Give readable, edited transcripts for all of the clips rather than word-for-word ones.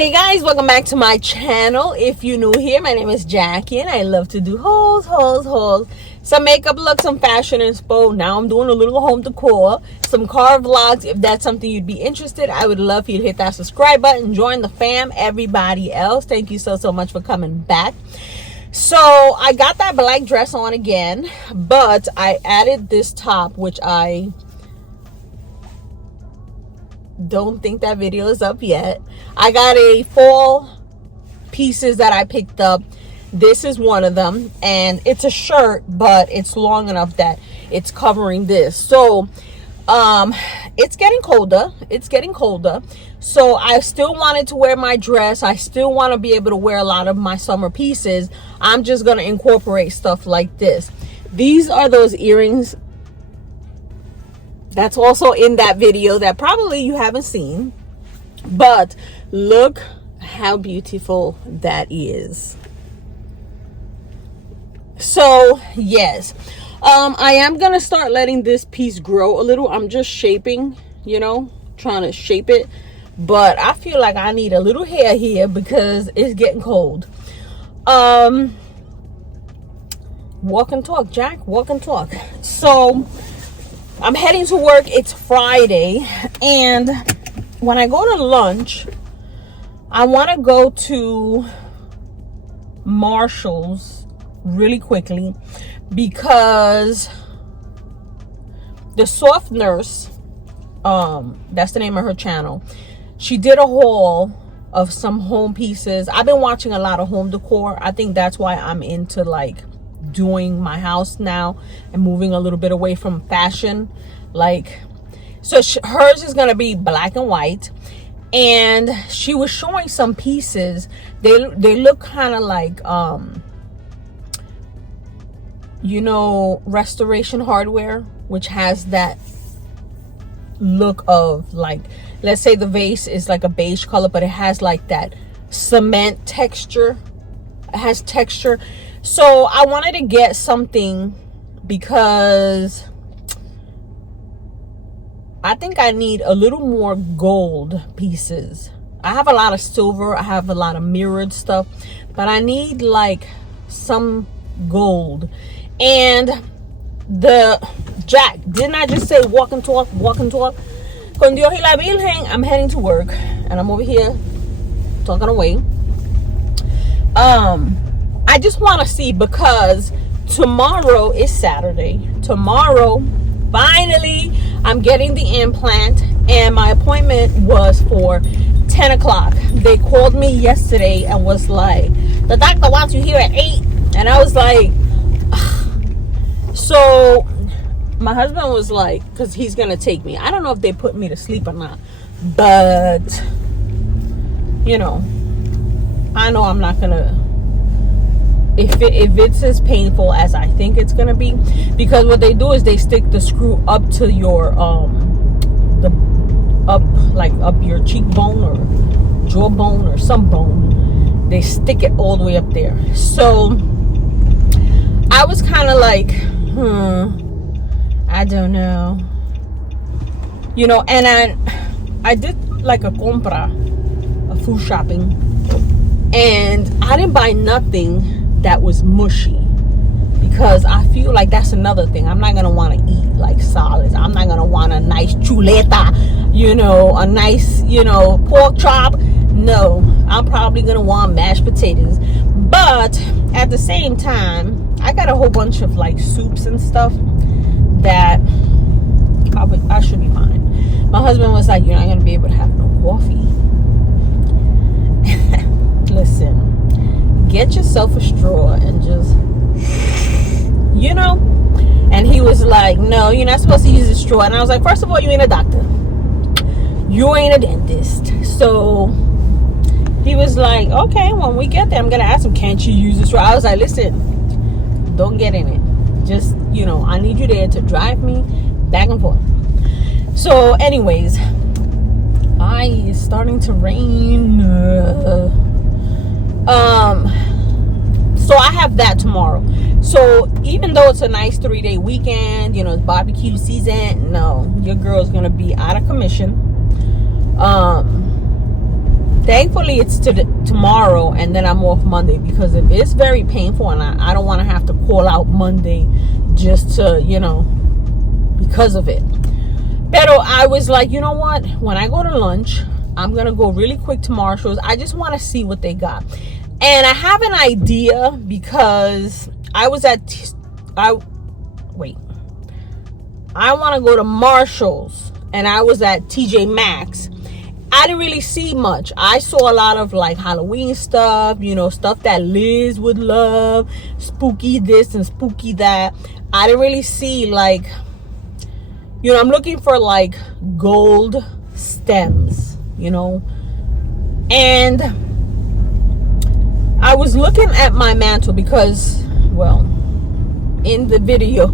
Hey guys, welcome back to my channel. If you're new here, my name is Jackie and I love to do hauls, some makeup looks, some fashion inspo. Now I'm doing a little home decor, some car vlogs. If that's something you'd be interested, I would love for you to hit that subscribe button, join the fam. Everybody else, thank you so much for coming back. So I got that black dress on again, but I added this top, which I don't think that video is up yet. I got a fall pieces that I picked up. This is one of them, and it's a shirt, but it's long enough that it's covering this. So it's getting colder, so I still wanted to wear my dress. I still want to be able to wear a lot of my summer pieces. I'm just going to incorporate stuff like this. These are those earrings that's also in that video that probably you haven't seen, but look how beautiful that is. So yes, I am gonna start letting this piece grow a little. I'm just shaping, trying to shape it, but I feel like I need a little hair here because it's getting cold. Walk and talk, Jack, walk and talk. So I'm heading to work. It's Friday, and when I go to lunch, I want to go to Marshall's really quickly because the Soft Nurse, that's the name of her channel, she did a haul of some home pieces. I've been watching a lot of home decor. I think that's why I'm into like doing my house now and moving a little bit away from fashion. So hers is gonna be black and white, and she was showing some pieces. They look kind of like Restoration Hardware, which has that look of, like, let's say the vase is like a beige color, but it has like that cement texture. It has texture. So I wanted to get something because I think I need a little more gold pieces. I have a lot of silver, I have a lot of mirrored stuff, but I need like some gold. And Jack, didn't I just say walk and talk? Con Dios y la Virgen, I'm heading to work and I'm over here talking away. I just want to see, because tomorrow is Saturday. Tomorrow, finally, I'm getting the implant, and my appointment was for 10 o'clock. They called me yesterday and was like, the doctor wants you here at 8. And I was like, ugh. So my husband was like, because he's going to take me. I don't know if they put me to sleep or not, but, I know I'm not going to, if it's as painful as I think it's gonna be, because what they do is they stick the screw up to your up your cheekbone or jawbone or some bone. They stick it all the way up there. So I was kind of like, I don't know, and I did like a compra, a food shopping, and I didn't buy nothing that was mushy, because I feel like that's another thing. I'm not gonna want to eat like solids. I'm not gonna want a nice chuleta, a nice, pork chop. No, I'm probably gonna want mashed potatoes. But at the same time, I got a whole bunch of like soups and stuff that I should be fine. My husband was like, you're not gonna be able to have no coffee. Listen, get yourself a straw and just, and he was like, no, you're not supposed to use a straw. And I was like, first of all, you ain't a doctor, you ain't a dentist. So he was like, okay, when we get there, I'm gonna ask him, can't you use a straw? I was like, listen, don't get in it, just, I need you there to drive me back and forth. So anyways, it's starting to rain. So I have that tomorrow. So even though it's a nice 3-day weekend, it's barbecue season, no, your girl's gonna be out of commission. Thankfully, it's tomorrow, and then I'm off Monday, because if it's very painful, and I don't want to have to call out Monday just to, because of it. But I was like, you know what? When I go to lunch, I'm going to go really quick to Marshall's. I just want to see what they got. And I have an idea, because I want to go to Marshall's, and I was at TJ Maxx. I didn't really see much. I saw a lot of like Halloween stuff, stuff that Liz would love, spooky this and spooky that. I didn't really see like, I'm looking for like gold stems, and I was looking at my mantle because, well, in the video,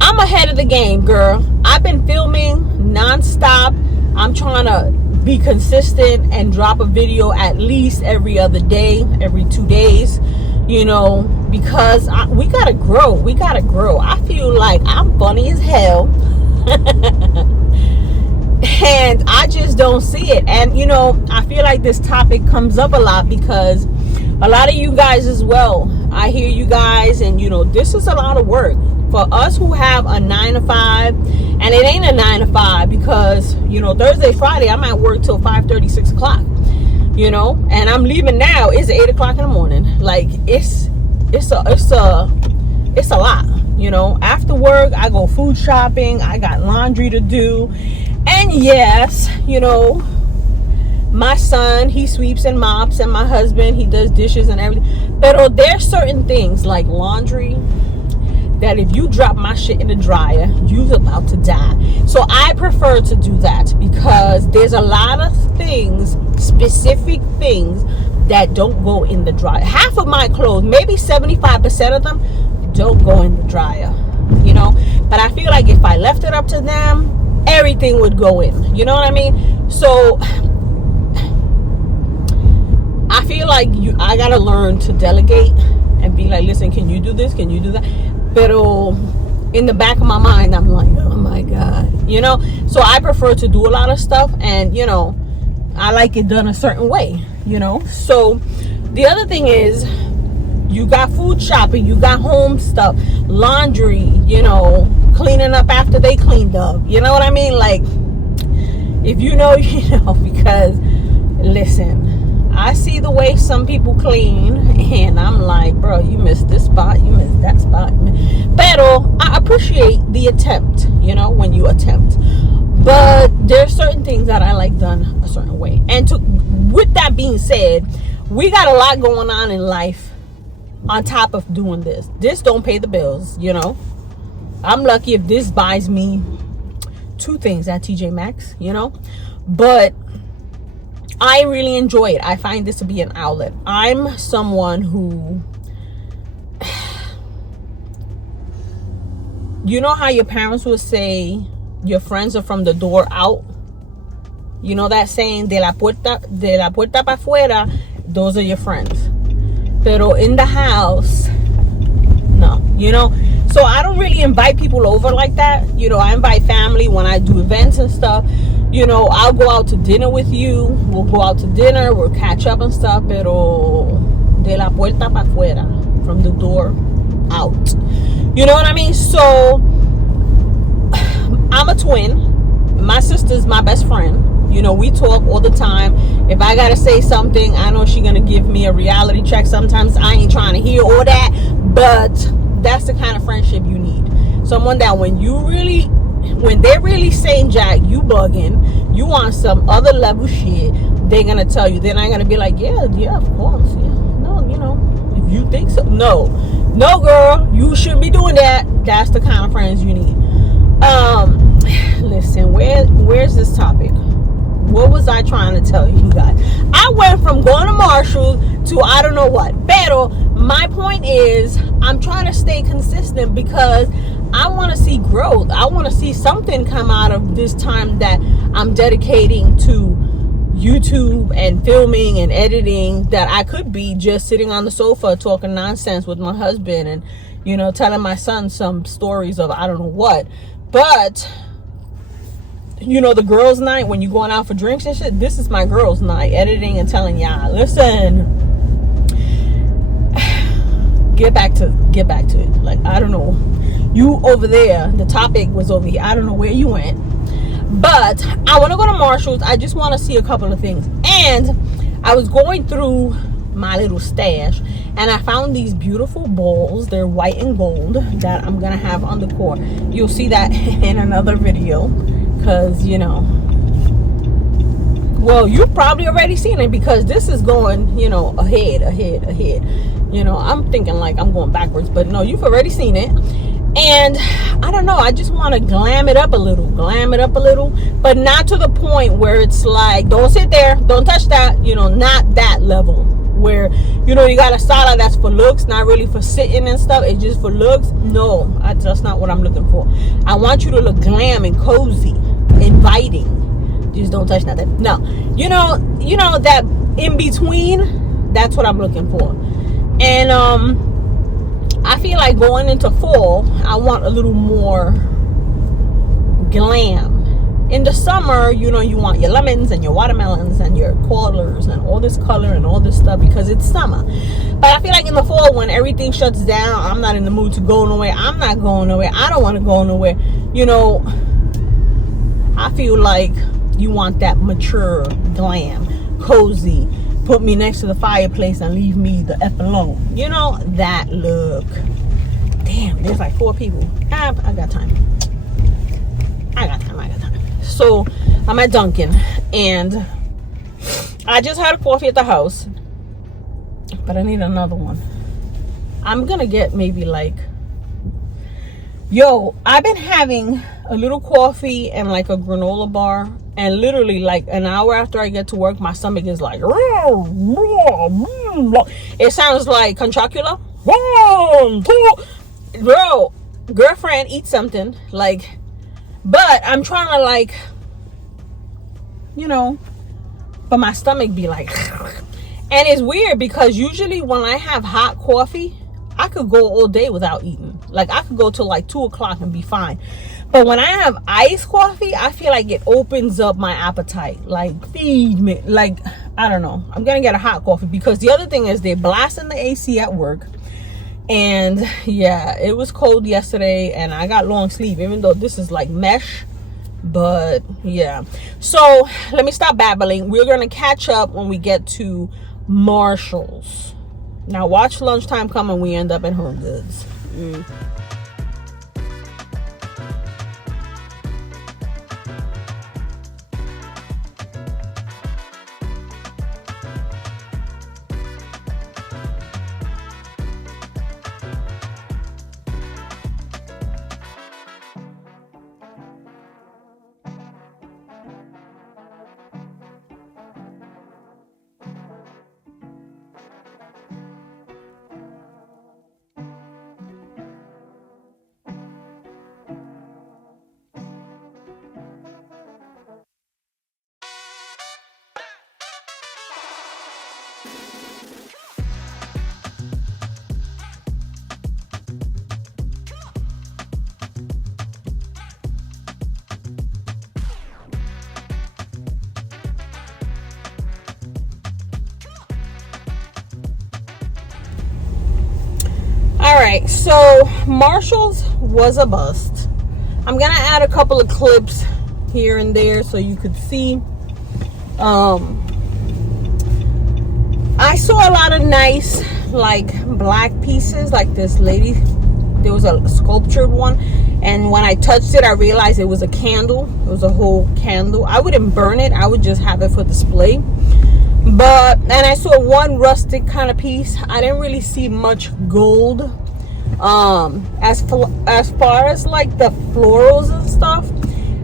I'm ahead of the game, girl. I've been filming nonstop. I'm trying to be consistent and drop a video at least every other day, every 2 days, because we gotta grow. I feel like I'm funny as hell. And I just don't see it. And I feel like this topic comes up a lot because a lot of you guys as well, I hear you guys, and this is a lot of work for us who have a 9 to 5. And it ain't a 9 to 5, because Thursday, Friday I'm at work till 5:30, 6 o'clock, and I'm leaving now. It's 8 o'clock in the morning. Like it's a lot. After work I go food shopping, I got laundry to do, and yes, my son, he sweeps and mops, and my husband, he does dishes and everything. But there's certain things like laundry that if you drop my shit in the dryer, you're about to die. So I prefer to do that, because there's a lot of things, specific things, that don't go in the dryer. Half of my clothes, maybe 75% of them, don't go in the dryer, but I feel like if I left it up to them, everything would go in, you know what I mean? So I feel like I gotta learn to delegate and be like, listen, can you do this, can you do that? But in the back of my mind, I'm like, oh my God, so I prefer to do a lot of stuff, and I like it done a certain way, so the other thing is, you got food shopping, you got home stuff, laundry, cleaning up after they cleaned up, you know what I mean? Like, if because listen, I see the way some people clean, and I'm like, bro, you missed this spot, you missed that spot. But I appreciate the attempt, when you attempt. But there's certain things that I like done a certain way. And with that being said, we got a lot going on in life on top of doing this. This don't pay the bills, I'm lucky if this buys me 2 things at TJ Maxx, But I really enjoy it. I find this to be an outlet. I'm someone who, how your parents would say your friends are from the door out? That saying, de la puerta para afuera, those are your friends. Pero in the house, no, So I don't really invite people over like that. I invite family when I do events and stuff. I'll go out to dinner with you. We'll go out to dinner. We'll catch up and stuff. Pero de la puerta para afuera, from the door out. You know what I mean? So I'm a twin. My sister's my best friend. We talk all the time. If I gotta say something, I know she's gonna give me a reality check. Sometimes I ain't trying to hear all that, but that's the kind of friendship you need. Someone that when they're really saying, Jack, you bugging, you want some other level shit, they're gonna tell you. They're not gonna be like, yeah, of course, yeah, no, if you think so, no, girl, you shouldn't be doing that. That's the kind of friends you need. Listen, where's this topic? What was I trying to tell you guys? I went from going to Marshall to I don't know what. Pero my point is, I'm trying to stay consistent because I want to see growth. I want to see something come out of this time that I'm dedicating to YouTube and filming and editing, that I could be just sitting on the sofa talking nonsense with my husband and, telling my son some stories of I don't know what. But you know, the girls' night when you going out for drinks and shit. This is my girls' night, editing and telling y'all, listen, get back to it. Like, I don't know, you over there, the topic was over here, I don't know where you went, but I want to go to Marshall's. I just want to see a couple of things. And I was going through my little stash and I found these beautiful balls. They're white and gold that I'm gonna have on the core. You'll see that in another video, because, you know, well, you've probably already seen it, because this is going, you know, ahead. You know, I'm thinking like I'm going backwards, but no, you've already seen it. And I don't know, I just want to glam it up a little, but not to the point where it's like, don't sit there, don't touch that, you know, not that level where, you know, you got a style that's for looks, not really for sitting and stuff. It's just for looks. No, that's not what I'm looking for. I want you to look glam and cozy, inviting. Just don't touch nothing. No, you know that in between, that's what I'm looking for. And I feel like going into fall, I want a little more glam. In the summer, you know, you want your lemons and your watermelons and your colors and all this color and all this stuff, because it's summer. But I feel like in the fall, when everything shuts down, I'm not in the mood to go nowhere. I'm not going nowhere. I don't want to go nowhere. You know, I feel like you want that mature glam, cozy, put me next to the fireplace and leave me the F alone. You know, that look. Damn, there's like 4 people. I got time. So I'm at Dunkin' and I just had a coffee at the house, but I need another one. I'm gonna get maybe like, I've been having a little coffee and like a granola bar, and literally like an hour after I get to work, my stomach is like, it sounds like Contracula. Bro, girlfriend, eat something. Like, but I'm trying to, like, you know, but my stomach be like, and it's weird because usually when I have hot coffee, I could go all day without eating. Like, I could go till like 2 o'clock and be fine. But when I have iced coffee, I feel like it opens up my appetite. Like, feed me. Like, I don't know. I'm going to get a hot coffee, because the other thing is they're blasting the AC at work. And yeah, it was cold yesterday and I got long sleeve, even though this is like mesh. But yeah, so let me stop babbling. We're gonna catch up when we get to Marshall's. Now watch lunchtime come and we end up at Home Goods. Alright, so Marshall's was a bust. I'm gonna add a couple of clips here and there so you could see. I saw a lot of nice like black pieces, like this lady, there was a sculptured one, and when I touched it I realized it was a candle. It was a whole candle. I wouldn't burn it, I would just have it for display. But, and I saw one rustic kind of piece. I didn't really see much gold. As far as like the florals and stuff,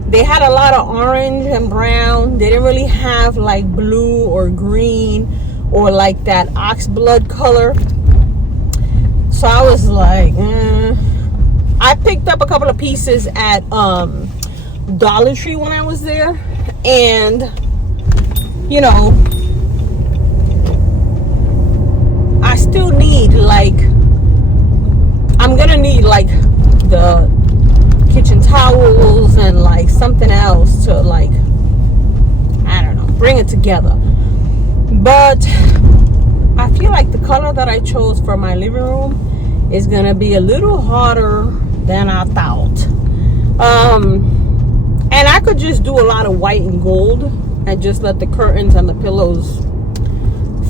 they had a lot of orange and brown. They didn't really have like blue or green or like that ox blood color. So I was like, I picked up a couple of pieces at Dollar Tree when I was there, and you know, I still need like, I'm gonna need like the kitchen towels and like something else to, like, I don't know, bring it together. But I feel like the color that I chose for my living room is gonna be a little harder than I thought. And I could just do a lot of white and gold and just let the curtains and the pillows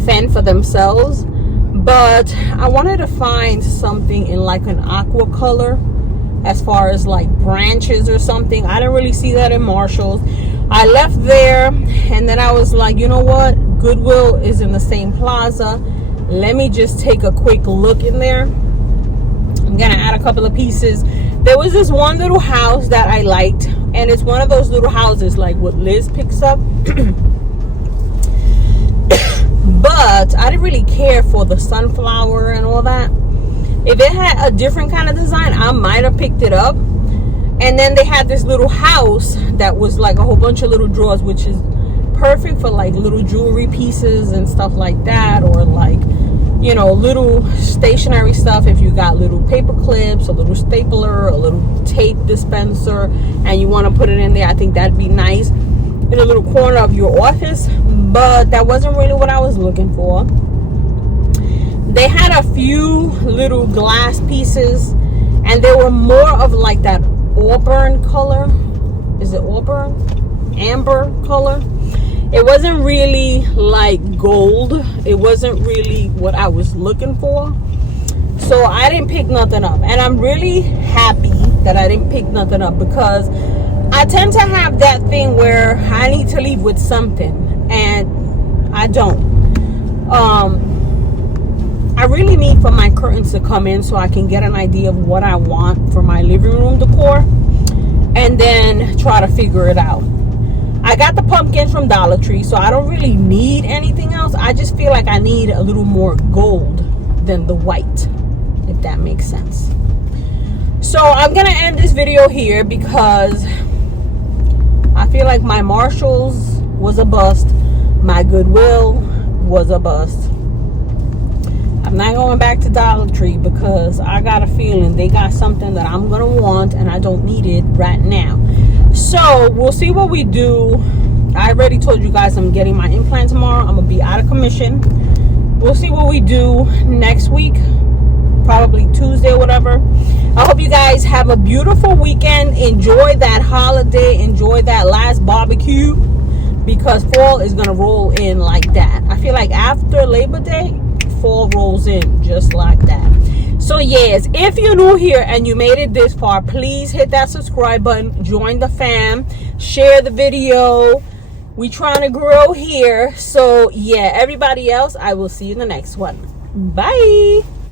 fend for themselves. But I wanted to find something in like an aqua color, as far as like branches or something. I didn't really see that in Marshall's. I left there and then I was like, you know what, Goodwill is in the same plaza. Let me just take a quick look in there. I'm gonna add a couple of pieces. There was this one little house that I liked, and it's one of those little houses like what Liz picks up. But I didn't really care for the sunflower and all that. If it had a different kind of design, I might have picked it up. And then they had this little house that was like a whole bunch of little drawers, which is perfect for like little jewelry pieces and stuff like that, or like, you know, little stationery stuff. If you got little paper clips, a little stapler, a little tape dispenser, and you want to put it in there, I think that'd be nice in a little corner of your office. But that wasn't really what I was looking for. They had a few little glass pieces, and they were more of like that auburn color. Is it auburn? Amber color. It wasn't really like gold. It wasn't really what I was looking for. So I didn't pick nothing up. And I'm really happy that I didn't pick nothing up, because I tend to have that thing where I need to leave with something, and I don't. I really need for my curtains to come in so I can get an idea of what I want for my living room decor, and then try to figure it out. I got the pumpkins from Dollar Tree, so I don't really need anything else. I just feel like I need a little more gold than the white, if that makes sense. So I'm gonna end this video here because I feel like my Marshall's was a bust, my Goodwill was a bust. I'm not going back to Dollar Tree because I got a feeling they got something that I'm gonna want and I don't need it right now. So we'll see what we do. I already told you guys I'm getting my implant tomorrow. I'm gonna be out of commission. We'll see what we do next week, probably Tuesday or whatever. I hope you guys have a beautiful weekend. Enjoy that holiday. Enjoy that last barbecue, because fall is gonna roll in like that. I feel like after Labor Day, fall rolls in just like that. So yes, if you're new here and you made it this far, please hit that subscribe button, join the fam, share the video. We trying to grow here. So yeah, everybody else, I will see you in the next one. Bye.